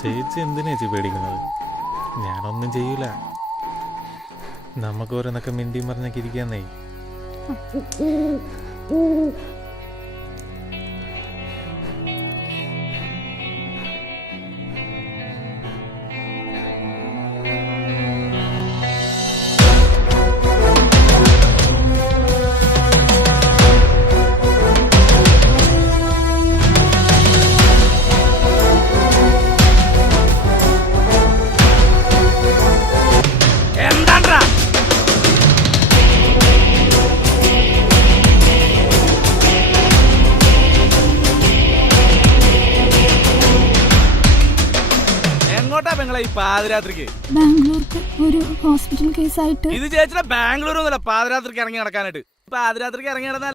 ചേച്ചി എന്തിനാ ചേച്ചി പേടിക്കുന്നത്? ഞാനൊന്നും ചെയ്യൂല. നമുക്ക് ഓരോന്നൊക്കെ മിണ്ടിയും പറഞ്ഞൊക്കെ ഇരിക്കാന്നേ. പാതിരാത്രിക്ക് ബാംഗ്ലൂർക്ക് ഒരു ഹോസ്പിറ്റൽ കേസായിട്ട് ഇത് ചേച്ചിയുടെ ബാംഗ്ലൂർ ഒന്നുമല്ല പാതിരാത്രിക്ക് ഇറങ്ങി നടക്കാനായിട്ട്. പാതിരാത്രിക്ക് ഇറങ്ങി നടന്നാൽ